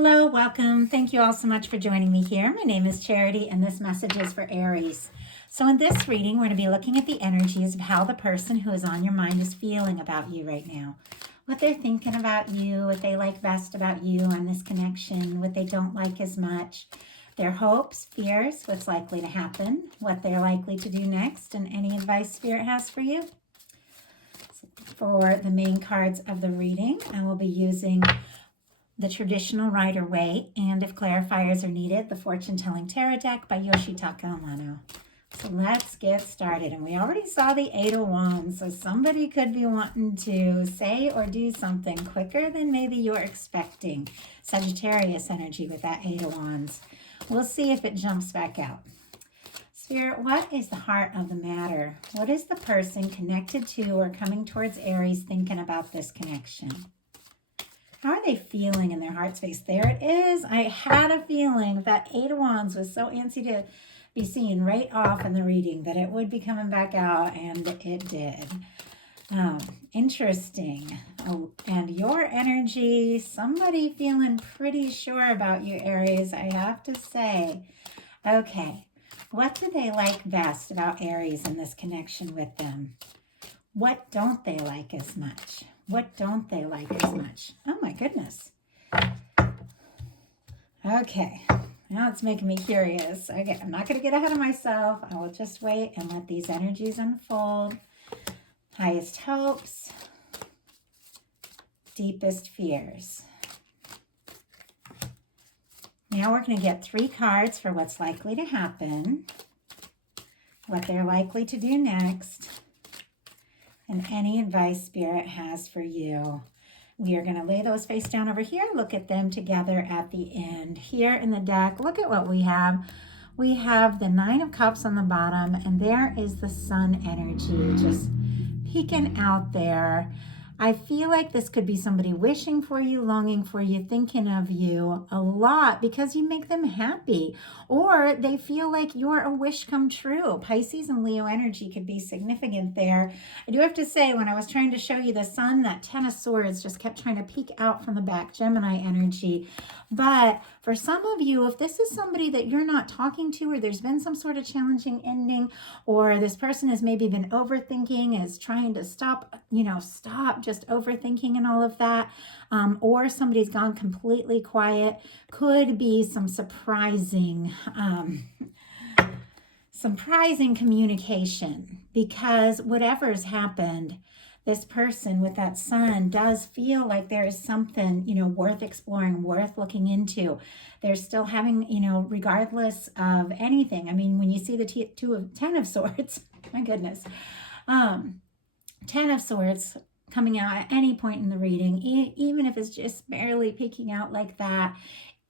Hello, welcome. Thank you all so much for joining me here. My name is Charity, and this message is for Aries. So in this reading, we're going to be looking at the energies of how the person who is on your mind is feeling about you right now. What they're thinking about you, what they like best about you and this connection, what they don't like as much, their hopes, fears, what's likely to happen, what they're likely to do next, and any advice Spirit has for you. For the main cards of the reading, I will be using the traditional Rider-Waite, and if clarifiers are needed, the Fortune Telling Tarot deck by Yoshitaka Amano. So let's get started. And we already saw the Eight of Wands, so somebody could be wanting to say or do something quicker than maybe you're expecting. Sagittarius energy with that Eight of Wands. We'll see if it jumps back out. Spirit, what is the heart of the matter? What is the person connected to or coming towards Aries thinking about this connection? How are they feeling in their heart space? There it is. I had a feeling that Eight of Wands was so antsy to be seen right off in the reading that it would be coming back out, and it did. Interesting. Oh, and your energy, somebody feeling pretty sure about you, Aries, I have to say. Okay, what do they like best about Aries and this connection with them? What don't they like as much? What don't they like as much? Oh my goodness. Okay, now it's making me curious. Okay, I'm not going to get ahead of myself. I will just wait and let these energies unfold. Highest hopes, deepest fears. Now we're going to get 3 cards for what's likely to happen, what they're likely to do next, and any advice Spirit has for you. We are going to lay those face down over here, look at them together at the end. Here in the deck, look at what we have. We have the Nine of Cups on the bottom, and there is the Sun energy just peeking out there. I feel like this could be somebody wishing for you, longing for you, thinking of you a lot because you make them happy, or they feel like you're a wish come true. Pisces and Leo energy could be significant there. I do have to say, when I was trying to show you the Sun, that Ten of Swords just kept trying to peek out from the back, Gemini energy. But for some of you, if this is somebody that you're not talking to, or there's been some sort of challenging ending, or this person has maybe been overthinking, is trying to stop just overthinking and all of that, or somebody's gone completely quiet, could be some surprising communication, because whatever's happened, this person with that Sun does feel like there is something, worth exploring, worth looking into. They're still having, regardless of anything. I mean, when you see the Ten of Swords, my goodness, 10 of Swords coming out at any point in the reading, even if it's just barely peeking out like that,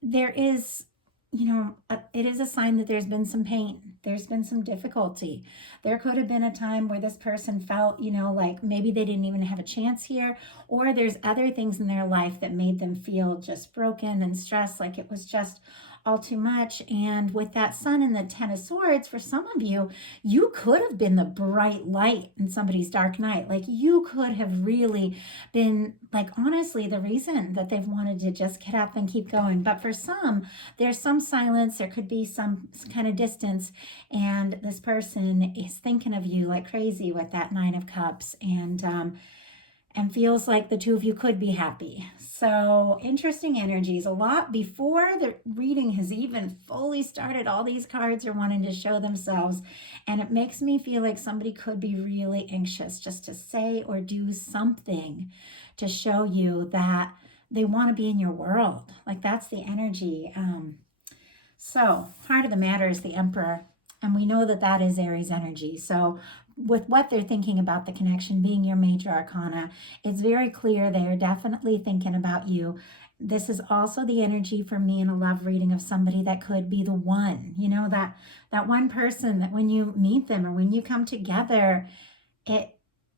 there is, it is a sign that there's been some pain. There's been some difficulty. There could have been a time where this person felt, like maybe they didn't even have a chance here, or there's other things in their life that made them feel just broken and stressed, like it was just all too much. And with that Sun and the Ten of Swords, for some of you, you could have been the bright light in somebody's dark night. Like you could have really been, like, honestly, the reason that they've wanted to just get up and keep going. But for some, there's some silence, there could be some kind of distance, and this person is thinking of you like crazy with that Nine of Cups, and feels like the two of you could be happy. So interesting energies. A lot before the reading has even fully started, all these cards are wanting to show themselves, and it makes me feel like somebody could be really anxious just to say or do something to show you that they want to be in your world. Like that's the energy. So heart of the matter is the Emperor, and we know that that is Aries energy. So with what they're thinking about the connection being your major arcana, it's very clear they are definitely thinking about you. This is also the energy for me in a love reading of somebody that could be the one, that one person that when you meet them or when you come together,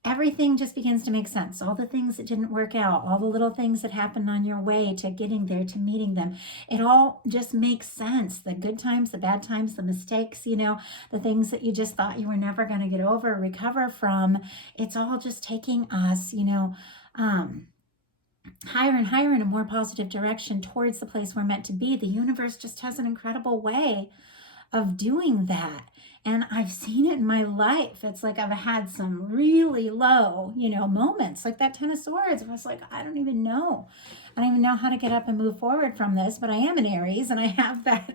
everything just begins to make sense. All the things that didn't work out, all the little things that happened on your way to getting there, to meeting them, it all just makes sense. The good times, the bad times, the mistakes, the things that you just thought you were never going to get over, recover from, it's all just taking us, higher and higher in a more positive direction towards the place we're meant to be. The universe just has an incredible way of doing that. And I've seen it in my life. It's like I've had some really low, moments, like that 10 of Swords. I was like, I don't even know. I don't even know how to get up and move forward from this, but I am an Aries and I have that,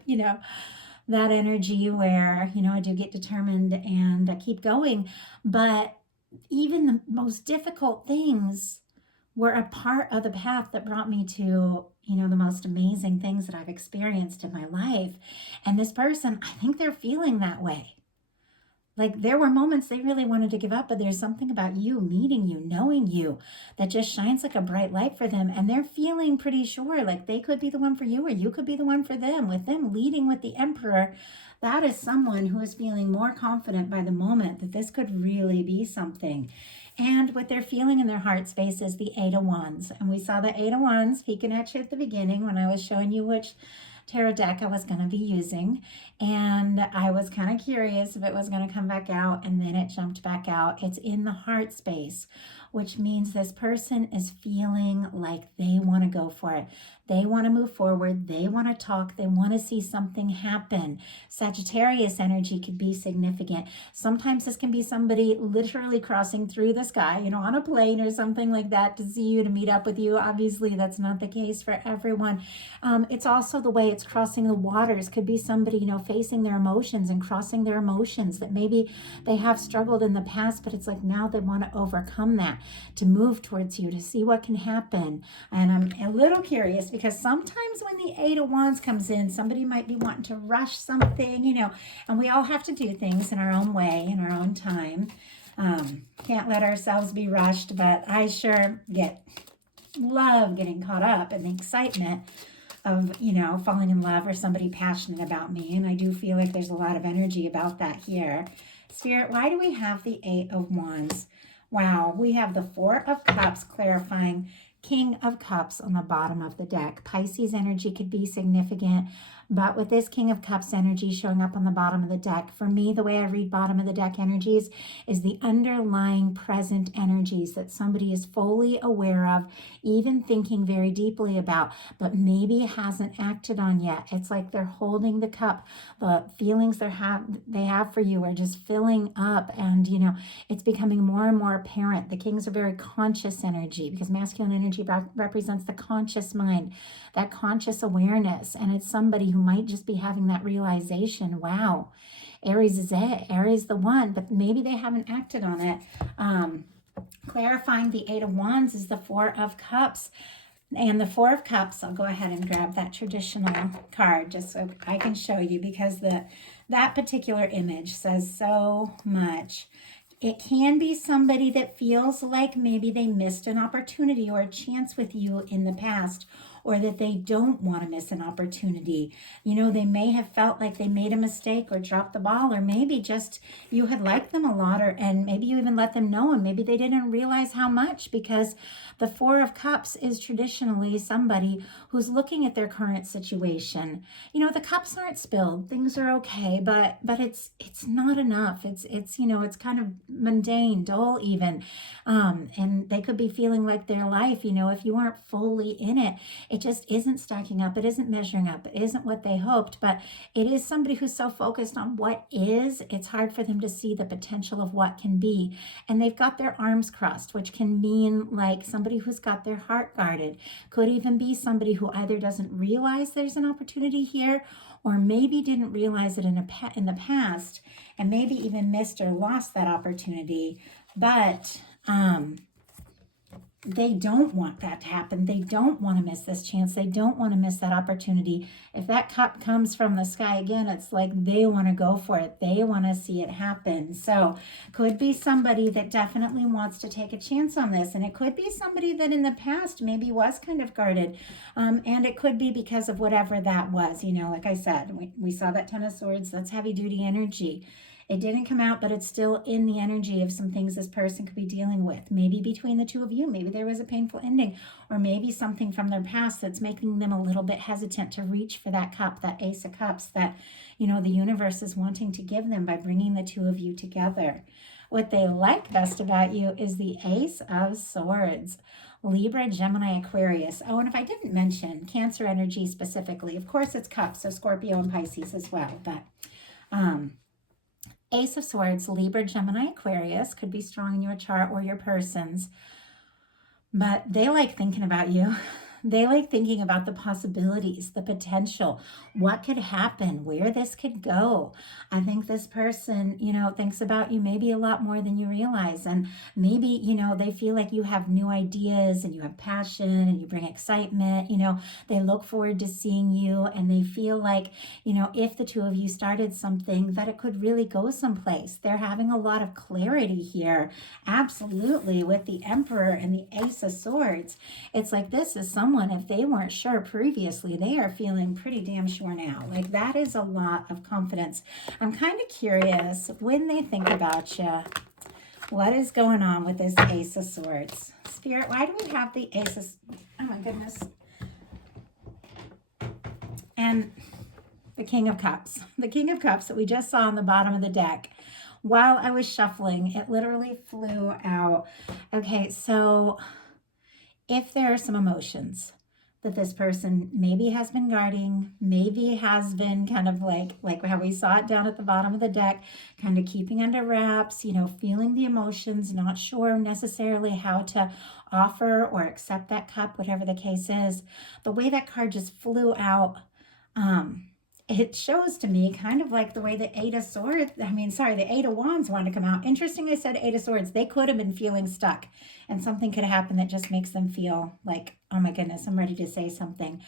that energy where, I do get determined and I keep going. But even the most difficult things were a part of the path that brought me to, the most amazing things that I've experienced in my life. And this person, I think they're feeling that way. Like there were moments they really wanted to give up, but there's something about you, meeting you, knowing you, that just shines like a bright light for them. And they're feeling pretty sure like they could be the one for you, or you could be the one for them. With them leading with the Emperor, that is someone who is feeling more confident by the moment that this could really be something. And what they're feeling in their heart space is the Eight of Wands. And we saw the Eight of Wands peeking at you at the beginning when I was showing you which tarot deck I was going to be using. And I was kind of curious if it was going to come back out, and then it jumped back out. It's in the heart space, which means this person is feeling like they want to go for it. They want to move forward. They want to talk. They want to see something happen. Sagittarius energy could be significant. Sometimes this can be somebody literally crossing through the sky, on a plane or something like that to see you, to meet up with you. Obviously, that's not the case for everyone. It's also the way it's crossing the waters. Could be somebody, facing their emotions and crossing their emotions, that maybe they have struggled in the past, but it's like now they want to overcome that, to move towards you, to see what can happen. And I'm a little curious because sometimes when the Eight of Wands comes in, somebody might be wanting to rush something, and we all have to do things in our own way, in our own time. Can't let ourselves be rushed, but I sure love getting caught up in the excitement of, falling in love or somebody passionate about me. And I do feel like there's a lot of energy about that here. Spirit, why do we have the Eight of Wands? Wow, we have the Four of Cups clarifying King of Cups on the bottom of the deck. Pisces energy could be significant, but with this King of Cups energy showing up on the bottom of the deck, for me, the way I read bottom of the deck energies is the underlying present energies that somebody is fully aware of, even thinking very deeply about, but maybe hasn't acted on yet. It's like they're holding the cup. The feelings they have for you are just filling up, and it's becoming more and more apparent. The Kings are very conscious energy because masculine energy represents the conscious mind, that conscious awareness, and it's somebody who might just be having that realization, wow, Aries is it, Aries the one, but maybe they haven't acted on it. Clarifying the Eight of Wands is the Four of Cups. And the Four of Cups, I'll go ahead and grab that traditional card just so I can show you, because that particular image says so much. It can be somebody that feels like maybe they missed an opportunity or a chance with you in the past, or that they don't want to miss an opportunity. They may have felt like they made a mistake or dropped the ball, or maybe just you had liked them a lot, and maybe you even let them know, and maybe they didn't realize how much, because the Four of Cups is traditionally somebody who's looking at their current situation. The cups aren't spilled, things are okay, but it's not enough. It's kind of mundane, dull even, and they could be feeling like their life, if you aren't fully in it, it just isn't stacking up. It isn't measuring up. It isn't what they hoped, but it is somebody who's so focused on what is, it's hard for them to see the potential of what can be. And they've got their arms crossed, which can mean like somebody who's got their heart guarded. Could even be somebody who either doesn't realize there's an opportunity here, or maybe didn't realize it in the past, and maybe even missed or lost that opportunity. But they don't want that to happen. They don't want to miss this chance. They don't want to miss that opportunity. If that cup comes from the sky again, it's like they want to go for it. They want to see it happen. So could be somebody that definitely wants to take a chance on this. And it could be somebody that in the past maybe was kind of guarded. And it could be because of whatever that was. Like I said, we saw that Ten of Swords. That's heavy duty energy. It didn't come out, but it's still in the energy of some things this person could be dealing with. Maybe between the two of you, maybe there was a painful ending, or maybe something from their past that's making them a little bit hesitant to reach for that cup, that Ace of Cups that, the universe is wanting to give them by bringing the two of you together. What they like best about you is the Ace of Swords. Libra, Gemini, Aquarius. Oh, and if I didn't mention Cancer energy specifically, of course it's Cups, so Scorpio and Pisces as well. But Ace of Swords, Libra, Gemini, Aquarius could be strong in your chart or your person's. But they like thinking about you. They like thinking about the possibilities, the potential, what could happen, where this could go. I think this person, thinks about you maybe a lot more than you realize. And maybe, they feel like you have new ideas and you have passion and you bring excitement. They look forward to seeing you, and they feel like, if the two of you started something, that it could really go someplace. They're having a lot of clarity here. Absolutely. With the Emperor and the Ace of Swords. It's like this is someone, if they weren't sure previously, they are feeling pretty damn sure now. Like, that is a lot of confidence. I'm kind of curious, when they think about you, what is going on with this Ace of Swords? Spirit, why do we have the Ace of... Oh my goodness. And the King of Cups. The King of Cups that we just saw on the bottom of the deck. While I was shuffling, it literally flew out. Okay, so if there are some emotions that this person maybe has been guarding, maybe has been kind of like how we saw it down at the bottom of the deck, kind of keeping under wraps, feeling the emotions, not sure necessarily how to offer or accept that cup, whatever the case is. The way that card just flew out, it shows to me kind of like the way the Eight of Swords, the Eight of Wands wanted to come out. Interesting, I said Eight of Swords. They could have been feeling stuck, and something could happen that just makes them feel like, oh my goodness, I'm ready to say something.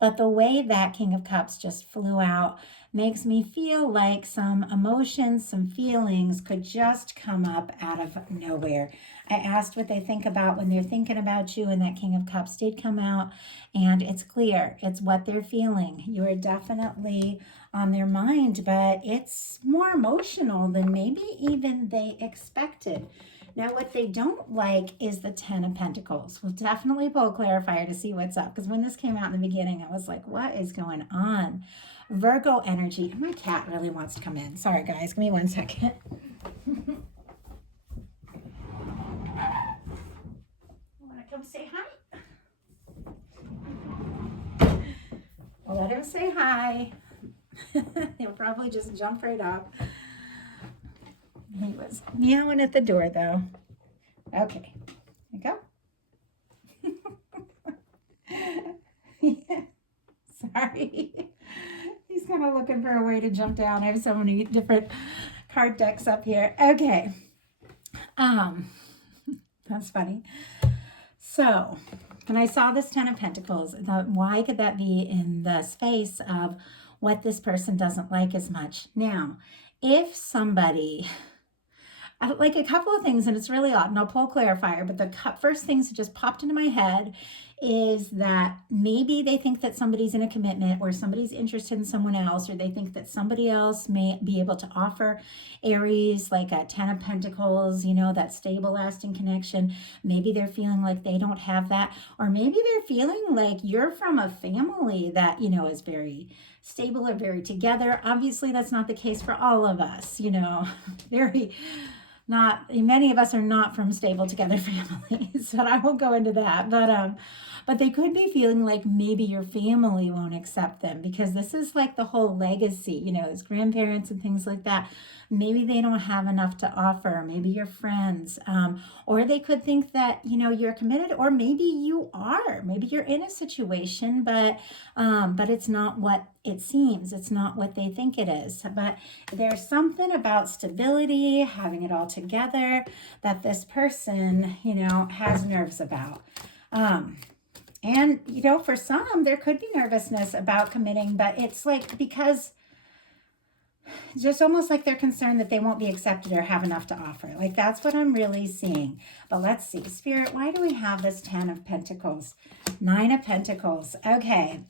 But the way that King of Cups just flew out makes me feel like some emotions, some feelings could just come up out of nowhere. I asked what they think about when they're thinking about you, and that King of Cups did come out, and it's clear. It's what they're feeling. You are definitely on their mind, but it's more emotional than maybe even they expected. Now, what they don't like is the Ten of Pentacles. We'll definitely pull a clarifier to see what's up, because when this came out in the beginning, I was like, what is going on? Virgo energy. My cat really wants to come in. Sorry, guys. Give me 1 second. Want to come say hi? I'll let him say hi. He'll probably just jump right up. He was meowing at the door, though. Okay, here you go. Yeah. Sorry. He's kind of looking for a way to jump down. I have so many different card decks up here. Okay. That's funny. So, when I saw this Ten of Pentacles, I thought, why could that be in the space of what this person doesn't like as much? Now, if somebody... like a couple of things, and it's really odd, and I'll pull a clarifier, but the first things that just popped into my head is that maybe they think that somebody's in a commitment, or somebody's interested in someone else, or they think that somebody else may be able to offer Aries like a Ten of Pentacles, that stable, lasting connection. Maybe they're feeling like they don't have that, or maybe they're feeling like you're from a family that, is very stable or very together. Obviously, that's not the case for all of us, many of us are not from stable together families, but I won't go into that. But they could be feeling like maybe your family won't accept them, because this is like the whole legacy, as grandparents and things like that. Maybe they don't have enough to offer, maybe your friends, or they could think that, you're committed, or maybe you are, maybe you're in a situation, but it's not what it seems. It's not what they think it is. But there's something about stability, having it all together, that this person, has nerves about. And, for some, there could be nervousness about committing, but it's like, because just almost like they're concerned that they won't be accepted or have enough to offer. Like, that's what I'm really seeing. But let's see. Spirit, why do we have this Ten of Pentacles? Nine of Pentacles. Okay.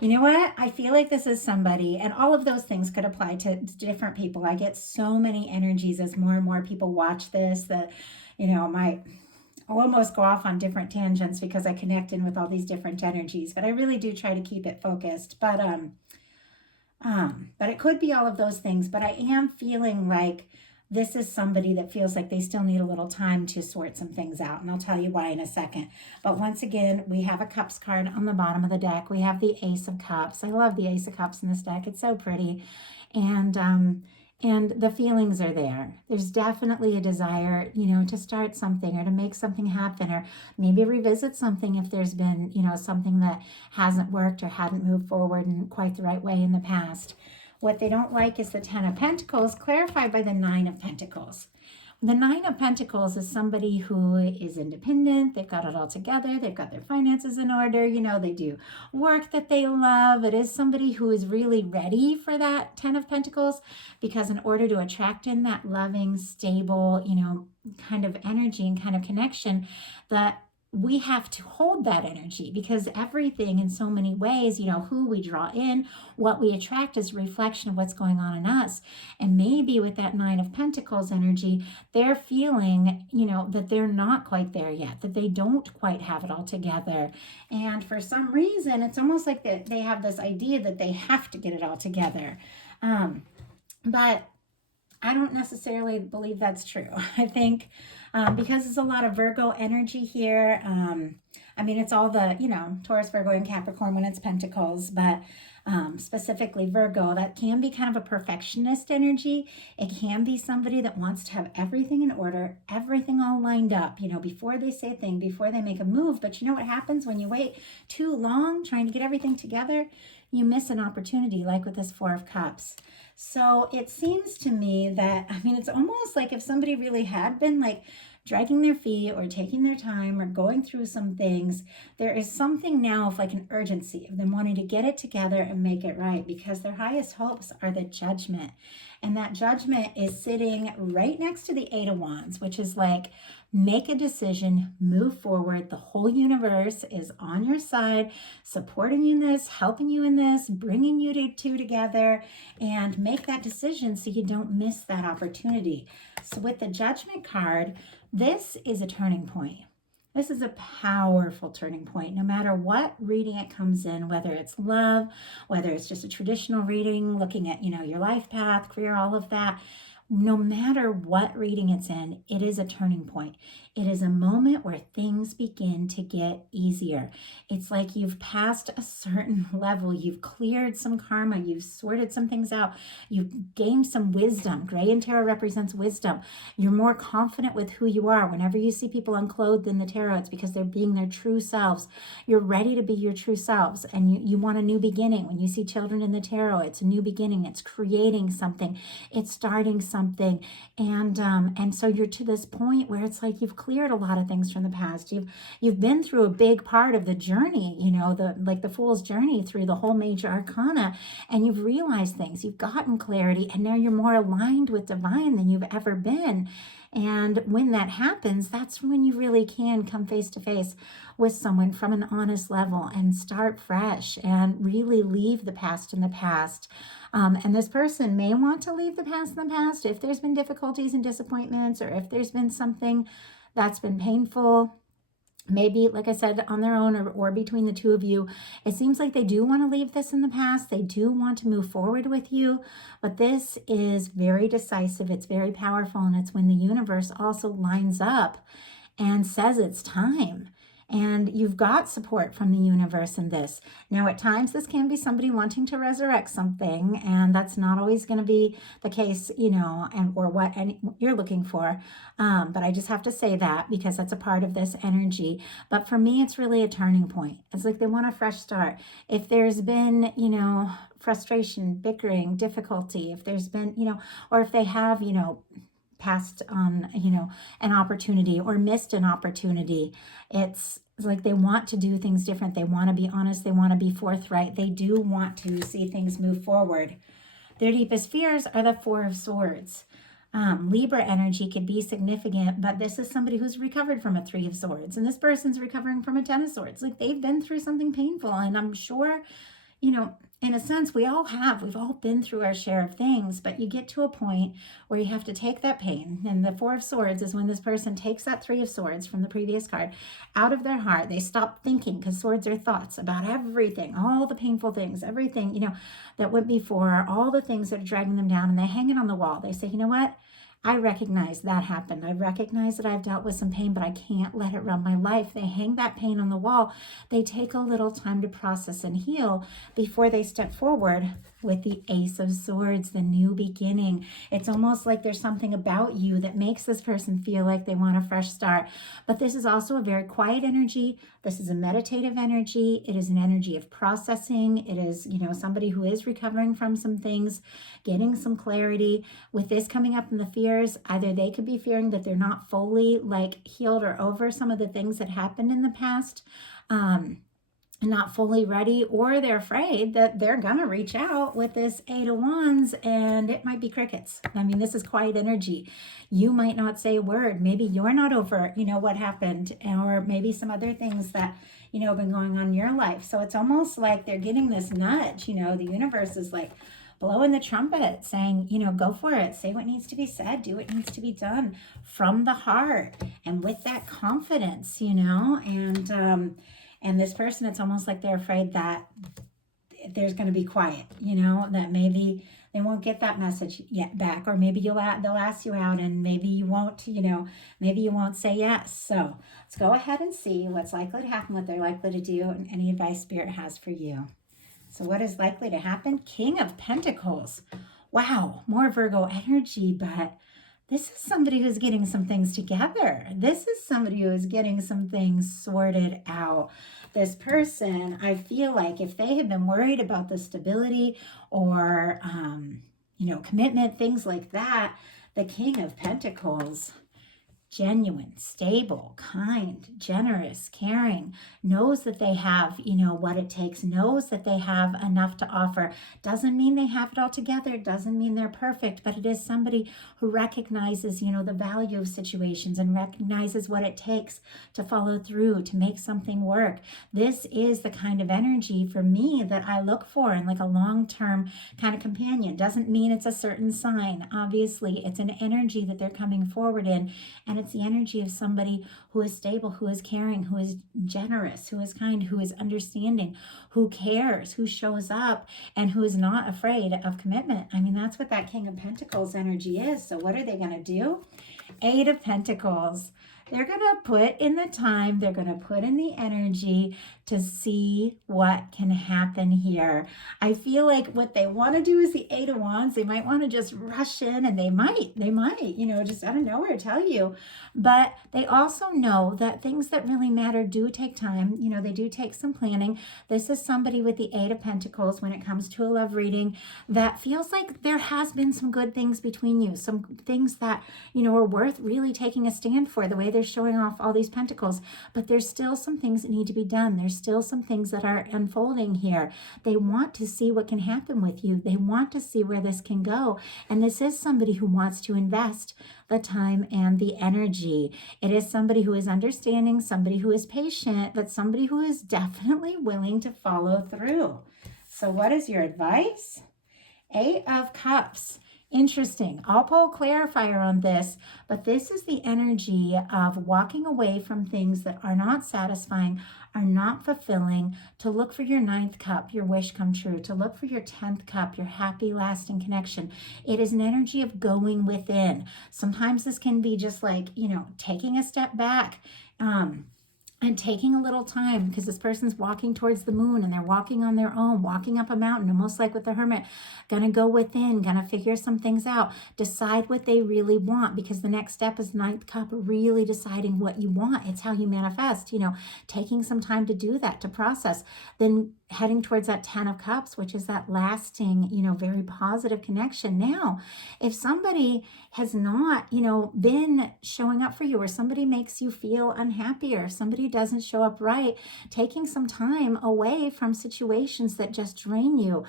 You know what? I feel like this is somebody, and all of those things could apply to different people. I get so many energies as more and more people watch this that, I'll almost go off on different tangents because I connect in with all these different energies, but I really do try to keep it focused. But it could be all of those things. But I am feeling like this is somebody that feels like they still need a little time to sort some things out. And I'll tell you why in a second. But once again, we have a Cups card on the bottom of the deck. We have the Ace of Cups. I love the Ace of Cups in this deck. It's so pretty. And the feelings are there. There's definitely a desire, to start something or to make something happen, or maybe revisit something if there's been, something that hasn't worked or hadn't moved forward in quite the right way in the past. What they don't like is the Ten of Pentacles, clarified by the Nine of Pentacles. The Nine of Pentacles is somebody who is independent. They've got it all together. They've got their finances in order. They do work that they love. It is somebody who is really ready for that Ten of Pentacles, because in order to attract in that loving, stable, kind of energy and kind of connection, that we have to hold that energy, because everything in so many ways, who we draw in, what we attract is a reflection of what's going on in us. And maybe with that Nine of Pentacles energy, they're feeling, that they're not quite there yet, that they don't quite have it all together. And for some reason, it's almost like that they have this idea that they have to get it all together. But I don't necessarily believe that's true. I think because there's a lot of Virgo energy here. It's all the, Taurus, Virgo, and Capricorn when it's Pentacles, but specifically Virgo, that can be kind of a perfectionist energy. It can be somebody that wants to have everything in order, everything all lined up, before they say a thing, before they make a move. But you know what happens when you wait too long trying to get everything together? You miss an opportunity, like with this Four of Cups. So it seems to me that, it's almost like if somebody really had been like dragging their feet or taking their time or going through some things, there is something now of like an urgency of them wanting to get it together and make it right, because their highest hopes are the Judgment. And that Judgment is sitting right next to the Eight of Wands, which is like, make a decision, move forward. The whole universe is on your side, supporting you in this, helping you in this, bringing you two together, and make that decision so you don't miss that opportunity. So with the Judgment card, this is a turning point. This is a powerful turning point. No matter what reading it comes in, whether it's love, whether it's just a traditional reading, looking at, your life path, career, all of that, no matter what reading it's in, it is a turning point. It is a moment where things begin to get easier. It's like you've passed a certain level. You've cleared some karma. You've sorted some things out. You've gained some wisdom. Gray in tarot represents wisdom. You're more confident with who you are. Whenever you see people unclothed in the tarot, it's because they're being their true selves. You're ready to be your true selves, and you want a new beginning. When you see children in the tarot, it's a new beginning. It's creating something. It's starting something. And so you're to this point where it's like you've cleared a lot of things from the past. You've been through a big part of the journey, the Fool's journey through the whole major arcana, and you've realized things. You've gotten clarity, and now you're more aligned with divine than you've ever been. And when that happens, that's when you really can come face to face with someone from an honest level and start fresh and really leave the past in the past. And this person may want to leave the past in the past if there's been difficulties and disappointments, or if there's been something that's been painful. Maybe, like I said, on their own or between the two of you. It seems like they do want to leave this in the past. They do want to move forward with you. But this is very decisive. It's very powerful. And it's when the universe also lines up and says it's time. And you've got support from the universe in this. Now, at times, this can be somebody wanting to resurrect something, and that's not always going to be the case, or what you're looking for. But I just have to say that because that's a part of this energy. But for me, it's really a turning point. It's like they want a fresh start. If there's been, frustration, bickering, difficulty, if there's been, or if they have, passed on, an opportunity or missed an opportunity. It's like they want to do things different. They want to be honest. They want to be forthright. They do want to see things move forward. Their deepest fears are the Four of Swords. Libra energy could be significant, but this is somebody who's recovered from a Three of Swords, and this person's recovering from a Ten of Swords. Like they've been through something painful, and I'm sure, in a sense, we've all been through our share of things, but you get to a point where you have to take that pain. And the Four of Swords is when this person takes that Three of Swords from the previous card out of their heart. They stop thinking, because swords are thoughts about everything, all the painful things, everything, that went before, all the things that are dragging them down, and they hang it on the wall. They say, you know what? I recognize that happened. I recognize that I've dealt with some pain, but I can't let it run my life. They hang that pain on the wall. They take a little time to process and heal before they step forward with the Ace of Swords, the new beginning. It's almost like there's something about you that makes this person feel like they want a fresh start. But this is also a very quiet energy. This is a meditative energy. It is an energy of processing. It is, somebody who is recovering from some things, getting some clarity. With this coming up in the fears, either they could be fearing that they're not fully healed or over some of the things that happened in the past, not fully ready, or they're afraid that they're gonna reach out with this Eight of Wands and it might be crickets. I mean, this is quiet energy. You might not say a word. Maybe you're not over, what happened, or maybe some other things that, have been going on in your life. So it's almost like they're getting this nudge, the universe is like blowing the trumpet saying, go for it. Say what needs to be said. Do what needs to be done from the heart and with that confidence, and this person, it's almost like they're afraid that there's going to be quiet, that maybe they won't get that message yet back, or maybe they'll ask you out and maybe you won't, maybe you won't say yes. So let's go ahead and see what's likely to happen, what they're likely to do, and any advice Spirit has for you. So what is likely to happen? King of Pentacles. Wow, more Virgo energy, but this is somebody who's getting some things together. This is somebody who is getting some things sorted out. This person, I feel like if they had been worried about the stability or, commitment, things like that, the King of Pentacles, genuine, stable, kind, generous, caring, knows that they have, what it takes, knows that they have enough to offer. Doesn't mean they have it all together, doesn't mean they're perfect, but it is somebody who recognizes, the value of situations and recognizes what it takes to follow through, to make something work. This is the kind of energy for me that I look for in a long-term kind of companion. Doesn't mean it's a certain sign. Obviously, it's an energy that they're coming forward in, and it's the energy of somebody who is stable, who is caring, who is generous, who is kind, who is understanding, who cares, who shows up, and who is not afraid of commitment. I mean, that's what that King of Pentacles energy is. So what are they going to do? Eight of Pentacles. They're going to put in the time, they're going to put in the energy to see what can happen here. I feel like what they want to do is the Eight of Wands. They might want to just rush in, and they might, just out of nowhere tell you. But they also know that things that really matter do take time. They do take some planning. This is somebody with the Eight of Pentacles when it comes to a love reading that feels like there has been some good things between you, some things that, are worth really taking a stand for, the way they're showing off all these pentacles. But there's still some things that need to be done. There's still some things that are unfolding here. They want to see what can happen with you. They want to see where this can go. And this is somebody who wants to invest the time and the energy. It is somebody who is understanding, somebody who is patient, but somebody who is definitely willing to follow through. So what is your advice? Eight of Cups. Interesting. I'll pull a clarifier on this, but this is the energy of walking away from things that are not satisfying, are not fulfilling, to look for your ninth cup, your wish come true, to look for your 10th cup, your happy lasting connection. It is an energy of going within. Sometimes this can be just taking a step back, and taking a little time, because this person's walking towards the moon and they're walking on their own, walking up a mountain, almost like with the hermit, gonna go within, gonna figure some things out, decide what they really want, because the next step is ninth cup, really deciding what you want. It's how you manifest, taking some time to do that, to process, then heading towards that 10 of Cups, which is that lasting, very positive connection. Now, if somebody has not, been showing up for you, or somebody makes you feel unhappy, or somebody doesn't show up right, taking some time away from situations that just drain you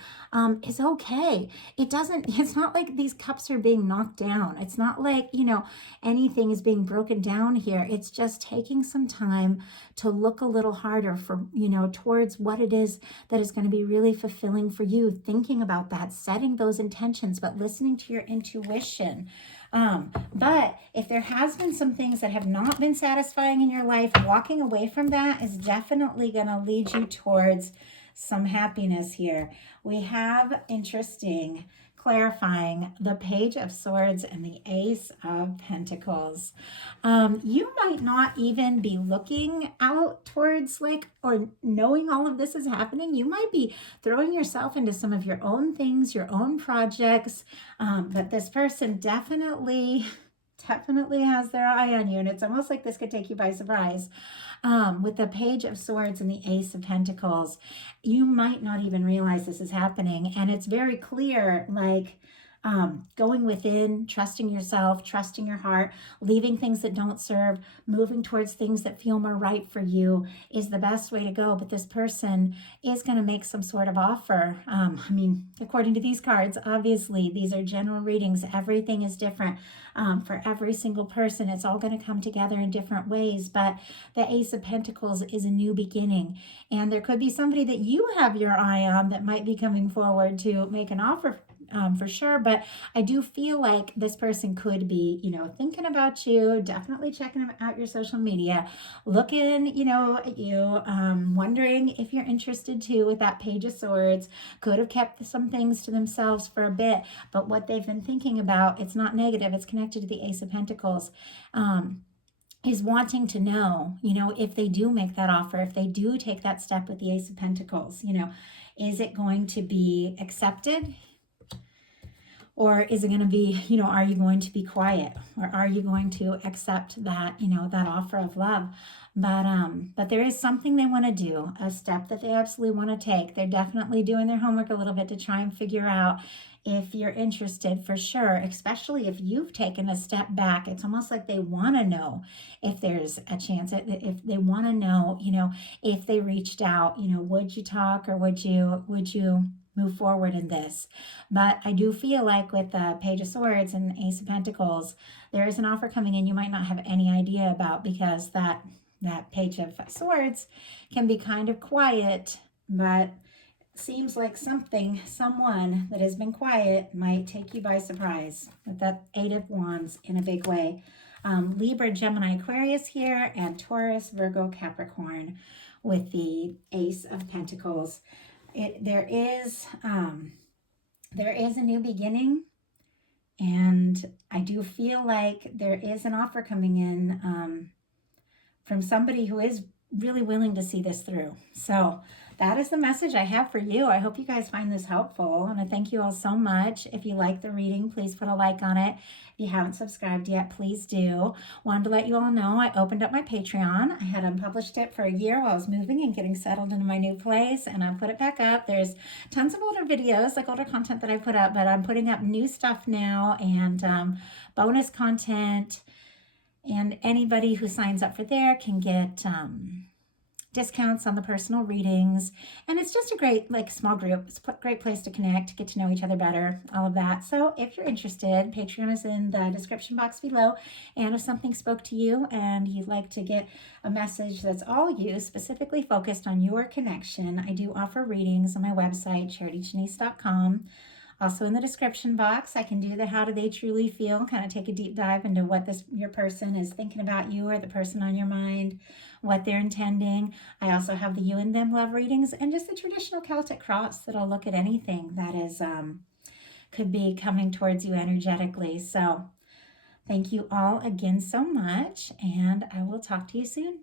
is okay. It's not like these cups are being knocked down. It's not like, anything is being broken down here. It's just taking some time to look a little harder for, towards what it is that is going to be really fulfilling for you, thinking about that, setting those intentions, but listening to your intuition. But if there has been some things that have not been satisfying in your life, walking away from that is definitely going to lead you towards some happiness here. We have, interesting, clarifying the Page of Swords and the Ace of Pentacles. You might not even be looking out towards like, or knowing all of this is happening. You might be throwing yourself into some of your own things, your own projects. But this person definitely has their eye on you. And it's almost like this could take you by surprise. With the Page of Swords and the Ace of Pentacles, you might not even realize this is happening. And it's very clear, like, going within, trusting yourself, trusting your heart, leaving things that don't serve, moving towards things that feel more right for you is the best way to go. But this person is going to make some sort of offer. I mean, according to these cards, obviously, these are general readings. Everything is different for every single person. It's all going to come together in different ways. But the Ace of Pentacles is a new beginning. And there could be somebody that you have your eye on that might be coming forward to make an offer for sure. But I do feel like this person could be, thinking about you, definitely checking out your social media, looking, at you, wondering if you're interested too with that Page of Swords. Could have kept some things to themselves for a bit, but what they've been thinking about, it's not negative, it's connected to the Ace of Pentacles. Is wanting to know, if they do make that offer, if they do take that step with the Ace of Pentacles, is it going to be accepted? Or is it going to be, are you going to be quiet? Or are you going to accept that, that offer of love? But there is something they want to do, a step that they absolutely want to take. They're definitely doing their homework a little bit to try and figure out if you're interested, for sure, especially if you've taken a step back. It's almost like they want to know if there's a chance, if they want to know, if they reached out, would you talk, or would you move forward in this? But I do feel like with the Page of Swords and the Ace of Pentacles, there is an offer coming in you might not have any idea about, because that Page of Swords can be kind of quiet, but seems like someone that has been quiet might take you by surprise with that Eight of Wands in a big way. Libra, Gemini, Aquarius here, and Taurus, Virgo, Capricorn with the Ace of Pentacles. There is a new beginning, and I do feel like there is an offer coming in from somebody who is really willing to see this through. So that is the message I have for you. I hope you guys find this helpful, and I thank you all so much. If you like the reading, please put a like on it. If you haven't subscribed yet, please do. Wanted to let you all know I opened up my Patreon. I had unpublished it for a year while I was moving and getting settled into my new place, and I put it back up. There's tons of older videos, like older content that I put up, but I'm putting up new stuff now, and bonus content. And anybody who signs up for there can get discounts on the personal readings. And it's just a great, small group. It's a great place to connect, get to know each other better, all of that. So if you're interested, Patreon is in the description box below. And if something spoke to you and you'd like to get a message that's all you, specifically focused on your connection, I do offer readings on my website, charityjanice.com. Also in the description box, I can do the How Do They Truly Feel, kind of take a deep dive into what your person is thinking about you, or the person on your mind, what they're intending. I also have the You and Them love readings, and just the traditional Celtic cross that'll look at anything that is could be coming towards you energetically. So thank you all again so much, and I will talk to you soon.